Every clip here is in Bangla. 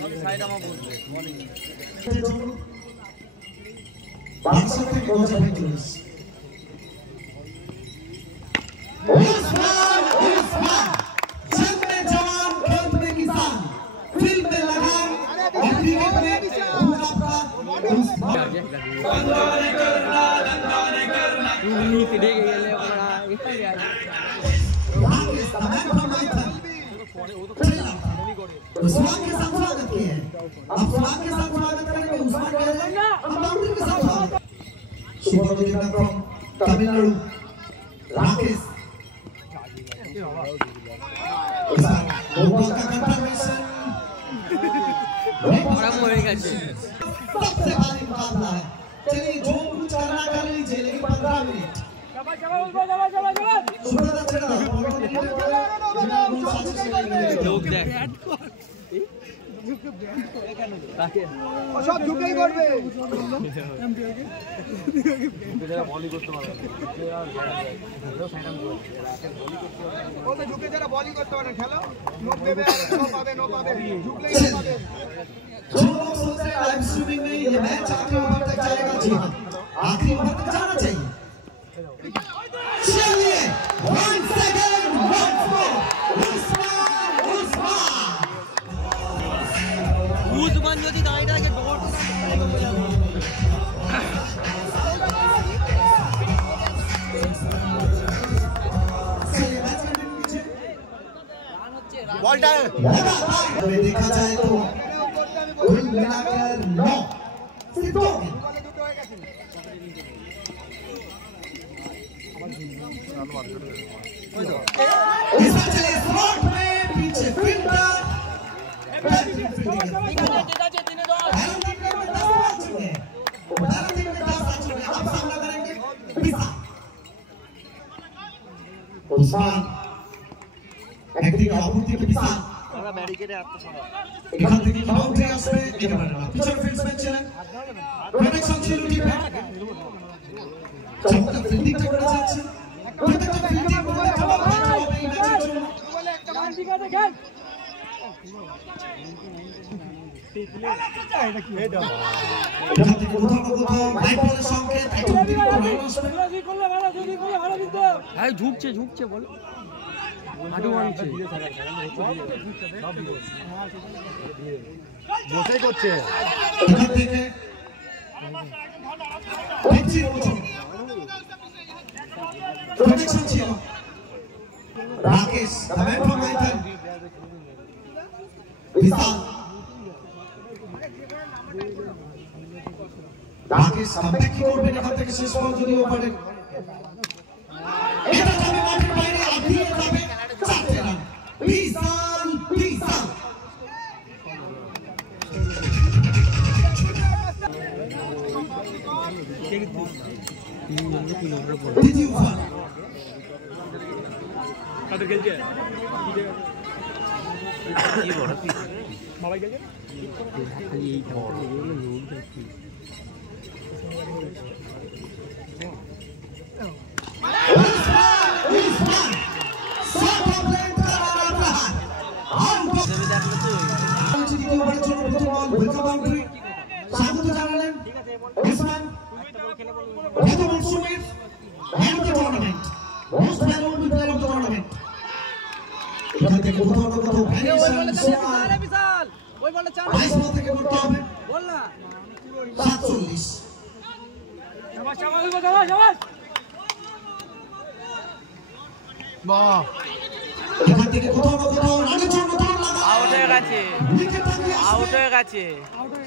সাইড আমার বলবে বাংলাদেশ থেকে কোচ ফিটনেস उस्मान जंग में जवान खेत में किसान फील्ड में लगान और क्रिकेट में खून आपका उस्मान दंगाने करना नीति दे गए ले बड़ा यहाँ के समय पर माइथन उस्मान के साथ स्वागत किए अब उस्मान के साथ स्वागत करेंगे उस्मान कह रहे हैं अब बाउंड्री के साथ स्वागत शुभम फ्रॉम तमिलनाडु राकेश सबसे भारी मुकाबला है चलिए जो कुछ करना कर लीजिए लेकिन 15 मिनट लोग देख সব ঝুঁকেই করবে ঝুঁকে যারা বলই করতে পারে খেলো নো দেবে নো পাবে ঝুঁকলেই পাবে जो लोग सोच रहे हैं लाइव स्ट्रीमिंग में ये मैच आखिरी ओवर तक जाएगा जी हाँ आखिरी ओवर तक जाना चाहिए चलिए 1 सेकंड 1 4 उस्मान যদি দাঁড়িয়ে থাকে ডট बॉलटा अभी देखा जाए तो कुल मिलाकर 9 सिर्फ 2 इसमें चले स्लॉट में पीछे फील्डर उस्मान একদিকে অপরদিকে পিছন আমরা ব্যারিকেডে আত্মসমর্পণ এখান থেকে বাউন্ডারি আসবে একেবারে না পিছনে ফিল্ডসম্যান ছিলেন প্রোটেকশন ছিল ডিপে চমৎকার ফিল্ডিংটা করে যাচ্ছে প্রত্যেকটা ফিল্ডিং বলে জবাব দিতে হবে এই ম্যাচের জন্য বলে একটা মান ঠিক আছে খেল এখান থেকে কোথাও বাইপলের সংকেত একটু দিকে ভালো দিতে ভাই ঝুঁকছে বল হাঁটু মানছে বসে করছে এখান থেকে প্রোটেকশন ছিল Rakesh comment from Maithon Bishal Rakesh comeback কি করবেন এখান থেকে শেষ পর্যন্ত যদি ওভারে এটা যাবে মাঠের বাইরে আর দিয়ে যাবে 4 রান বিশাল দ্বিতীয় ওভার কাদের খেলছে কি বড় পিস বাবা খেলছে খালি এই বড় লোক দেখি उस्मान शॉट ऑफ लेंथ का प्रहार आउट ऑफ তুমি দেখলে তো দ্বিতীয় ওভারের জন্য প্রথম বল ওয়েলকাম বাউন্ডারি স্বাগত জানালেন উসমান গত মৌসুমের man of the tournament most valuable player of the tournament এখান থেকে কোথাও ভ্যারিয়েশন সোয়ার বিশাল ওই বলটা চার 22 বল থেকে করতে হবে বল না 47 শাবাশ বাহ এখান থেকে কোথাও রানের জন্য দৌড় লাগা আউট হয়ে গেছে উইকেট থেকে আউট হয়ে গেছে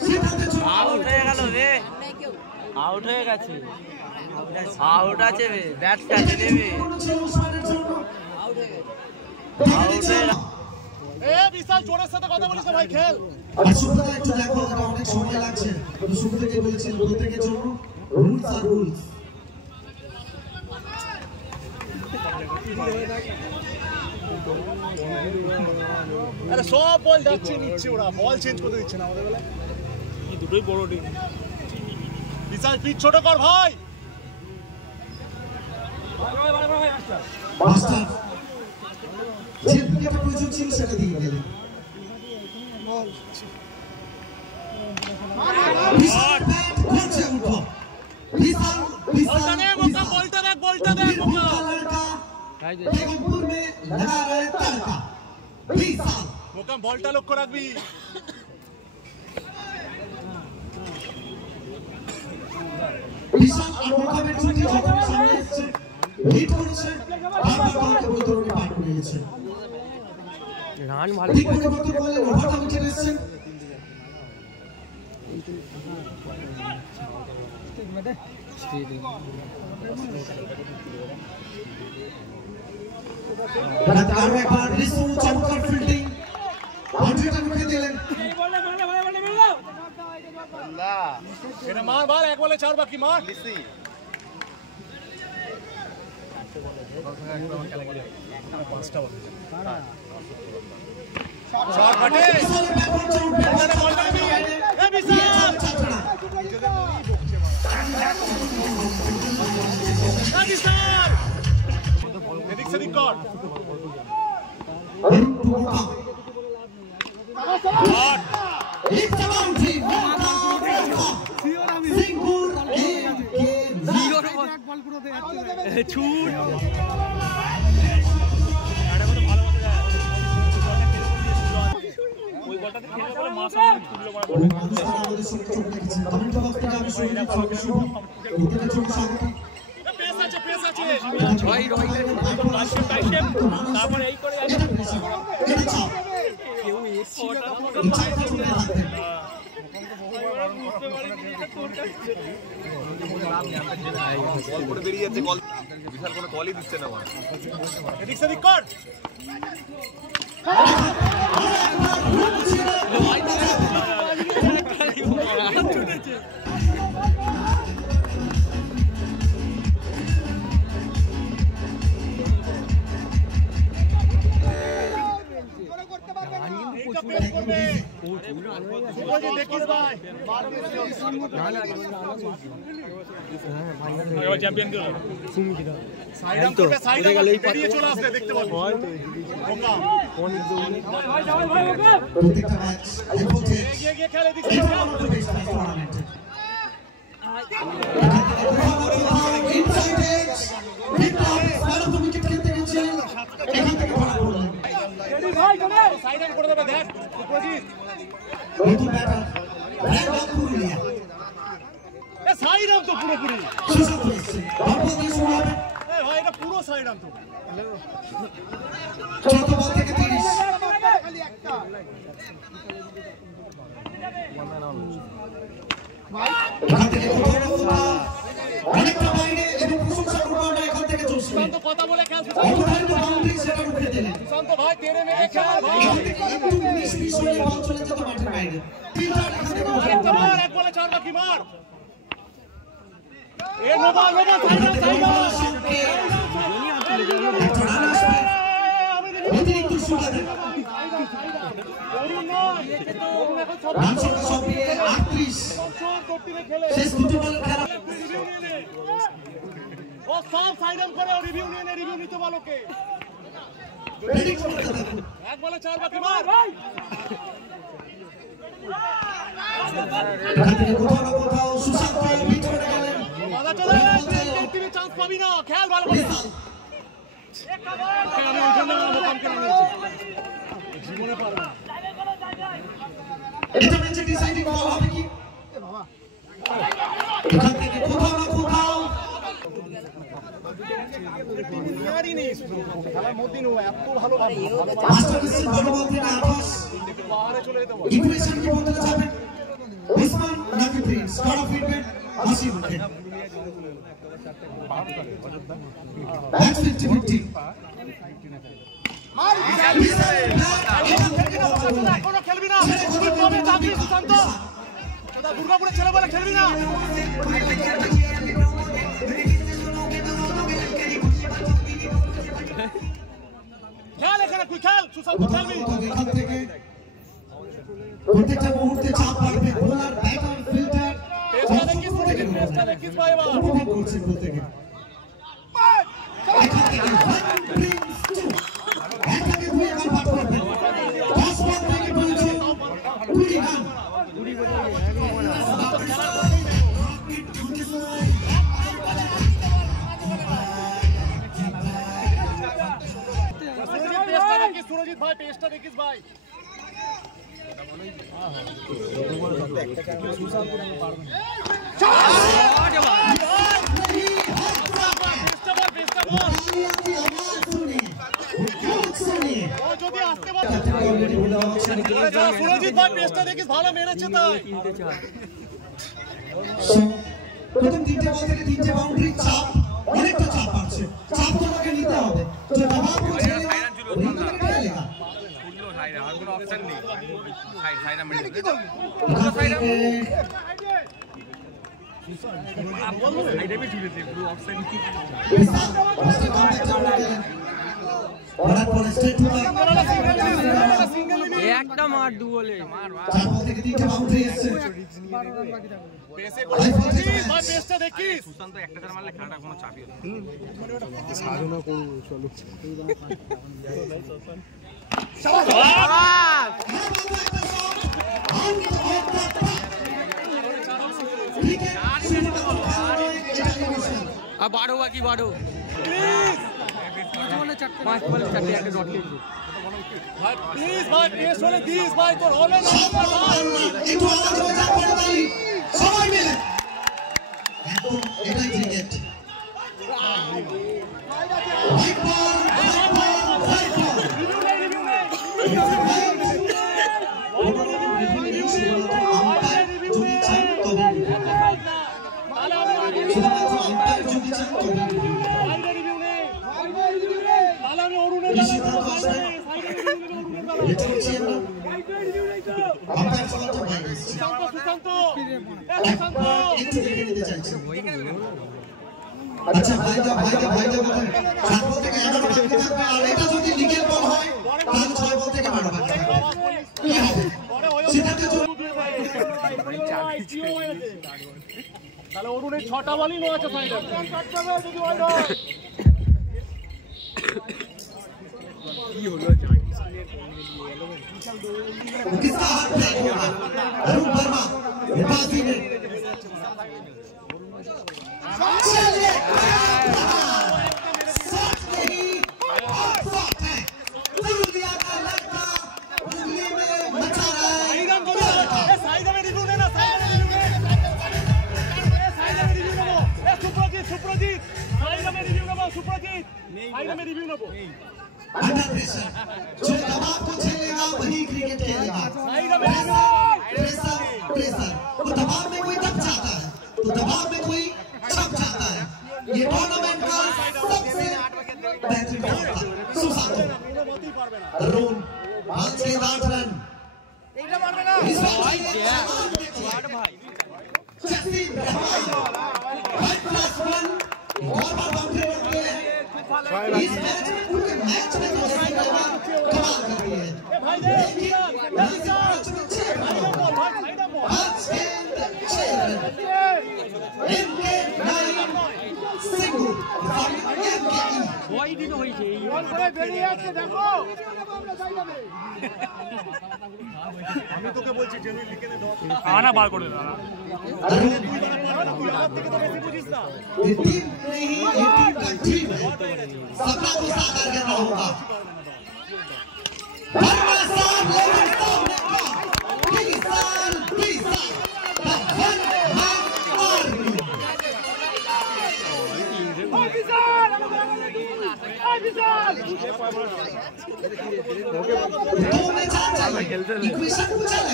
সিদ্ধান্তের জন্য আউট হয়ে গেল রে আউট হয়ে গেছে আউট আছে রে ব্যাট খেলে নেবে উসমানের জন্য আউট হয়ে গেছে এ বিশাল জোরের সাথে কথা বলিস ভাই খেল আর সুব্রত একটু দেখো এটা অনেক সময় লাগছে কিন্তু সুব্রতকে বলেছেন প্রত্যেকের জন্য রুলস আর রুলস আরে সব বল যাচ্ছে নিচ্ছে ওরা বল চেঞ্জ করতে দিচ্ছে না আমাদের বেলায় এই দুটোই বড় টিম বিশাল পিচ ছোট কর ভাই মাস্টার যে দিকে প্রয়োজন ছিল সেটা দিয়ে গেলেন বিশাল ব্যাট করছে উঠো বিশাল বলটা দে মোকা বলটা দে মোকা लड़का बेगमपुर में लगा रहे तड़का 20 साल মোকা বলটা লক্ষ্য রাখবি বিশাল আর মোকামের ছুটি যখন সামনে এসেছে হিট করেছে বারবার বলকে বলতে উনি পার করে গেছে রান ভালো ঠিক পরিবর্তন করলেন ওভারটা উঠে এসেছেন আরো একবার রিসু চমৎকার ফিল্ডিং বাউন্ডারিটা ঢুকে দিলেন এটা মার বল এক বলে 4 বাকি মার পাঁচটা বল শট বাটে বিশাল ব্যাকওয়ার্ড চাউট বলটা বলটা বি এ বিশাল বিশাল এদিক সেদিক কর shot It's a boundary. Singpur ছুট ওই বলটাতে খেলে বলে মাছ ছুটলো পেস আছে ভাই রয়্যাল তারপরে এই করে কেউ বল করে বেরিয়ে যাচ্ছে কল বিশাল কোনো কলই দিচ্ছে না আমার এদিক সেদিক কর দেখিস ভাই চ্যাম্পিয়ন কে সাইড আপ করবে সাইড আপ বেরিয়ে চলে আসবে দেখতে পাবো প্রত্যেকটা ম্যাচ এগিয়ে খেলে দিচ্ছে সাইড আপ করে দেবে দেখ উপজিৎ নতুন ব্যাটার ব্র্যান্ডন পুরুলিয়া এ সাইড আপ তো পুরোপুরি সুযোগ পেয়েছে বল দিয়ে শুরু হবে এ ভাই এটা পুরো সাইড আপ তো চৌদ্দ বল থেকে 30 এখান থেকে অনেকটা বাইরে এবং প্রশংসা করবো এখান থেকে চলছে সুশান্ত কথা বলে খেল অবধারিত বাউন্ডারি সেটা ঢুকে দিলেন সুশান্ত ভাই তেরে মেরে খেল ভাই এখান থেকে একটু 19-20 হয়ে বল চলে যেত মাঠের বাইরে ফিল্ডার এখান থেকে একটা মার এক বলে 4 বাকি মার এ নোবা সাইড আপ অতিরিক্ত সুবিধা রান সংখ্যা সব মিলিয়ে 38 শেষ দুটো বল খেলা ও সব সাইড আপ করে রিভিউ নিতে বলো কে প্রেডিক্ট করতে থাকুন এক বলে 4 বাকি মার এখান থেকে কোথাও না কোথাও সুশান্ত বিট করে গেলেন বাধা চলে আসছে তুমি চান্স পাবি না খেল ভালো করে আমি ওই জন্য মোকাম করে নিয়েছি জীবনে পারবো না এটা ম্যাচে ডিসাইডিং বল হবে কি এখান থেকে কোথাও না কোথাও ইয়ারই নেই খেলার মধ্যে নো এত ভালো মাস্টার মিসিং ভালো বল থেকে 28 পাহাড়ে চলে যেতে বল ইকুয়েশন কি বলতে যাবেন ওসমান নাকি Prince score of feedback 80 wicket match 50-50 এখনো খেলবি না তুই কবে যাবি সুশান্ত সেটা দুর্গাপুরে ছেলে বলে খেলবি না খেল এখানে তুই খেল সুশান্ত খেলবি এখান থেকে প্রত্যেকটা মুহূর্তে চাপ বাড়বে বোলার ব্যাটার ফিল্ডার পেসটা দেখিস ভাই এবার উপভোগ করছে প্রত্যেকে এখান থেকে প্রিন্স টু এটাকে দুই একবার পাঠ করবেন 10 বল থেকে বলছে 20 রান ভাই পেস্টটা দেখিস ভাই সুরজিৎ ভাই পেস্টটা দেখিস ভালো মেরেছে তাই প্রথম 3টে বল থেকে 3টে বাউন্ডারি চাপ অনেকটা চাপ আছে চাপ তোমাকে নিতে হবে তো দবাব করছে আর কোনো অপশন নেই সাইডা মেরে একটা মার দু বলে চাপ থেকে 3টে বাউন্ডারি এসেছে ভাই পেস্টটা দেখিস সুশান্ত একটা চার মারলে খেলাটা কোনো চাপই নেই সাধনা করব চলো আর 12 বাকি 12 5 বলে 4টে একটা ডট লিখবো ভাই প্লিজ ভাই পেস্ট হলে দিস ভাই তোর হলো না একটু আওয়াজ হয়ে যাক করতালি সবাই মিলে একদম এটাই ক্রিকেট হোয়াইট বল আচ্ছা ভাইজা সাত বল থেকে 11 বাকি থাকবে আর এটা যদি লিগের বল হয় তাহলে 6 বল থেকে 12 বাকি থাকবে কি হবে সেটাতে তাহলে অরুণের 6টা বলই নো আছে সাইডে যদি হয় না কি হলো किसका हाथ ब्रेक होगा अरुण वर्मा नेपाली ने चलिए शॉट नहीं शॉट है दुनिया का लड़का उंगली में मचा रहा है साइड में रिव्यू लेना साइड में रिव्यू नो ए सुप्रजीत साइड में रिव्यू नो सुप्रजीत साइड में रिव्यू नो अंडर प्रेशर जो दबाव को झेलेगा वही क्रिकेट खेलेगा प्रेशर तो दबाव में कोई दब जाता है तो दबाव में कोई छप जाता है ये टूर्नामेंट का सबसे बेहतरीन सुशांत अरुण 5 के 8 रन इस बार जसीम रहमान 5+1 और बार बाउंड्री बन गई है इस मैच में पूरे मैच में जसीम रहमान कमाल कर रही है আমি তোকে বলছি জেনুইন লিখে দে আনা বার করে দে ये टीम नहीं ये टीम का टीम है सपना को साकार करना होगा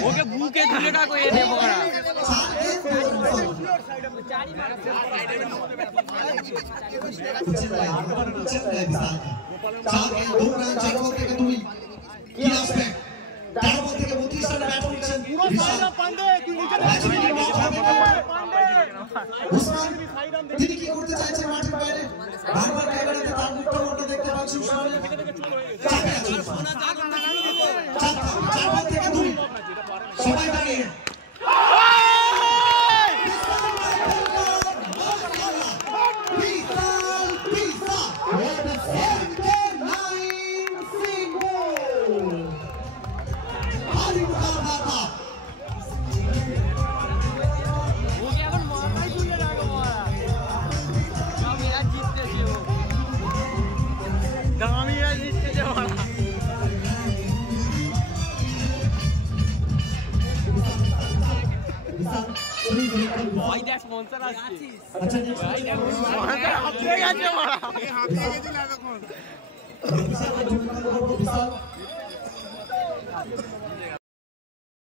ওকে বুকে তুলে ডাকো এ দেবো না তিনি কি করতে চাইছেন মাঠের বাইরে বারবার ক্যামেরাতে তার মুখটা ওটা দেখতে পাচ্ছি সবাই দাঁড়িয়ে বিশাল ভাই দেখ স্পন্সর আসছে আচ্ছা নেক্সট হাতে গেছে মারা বিশাল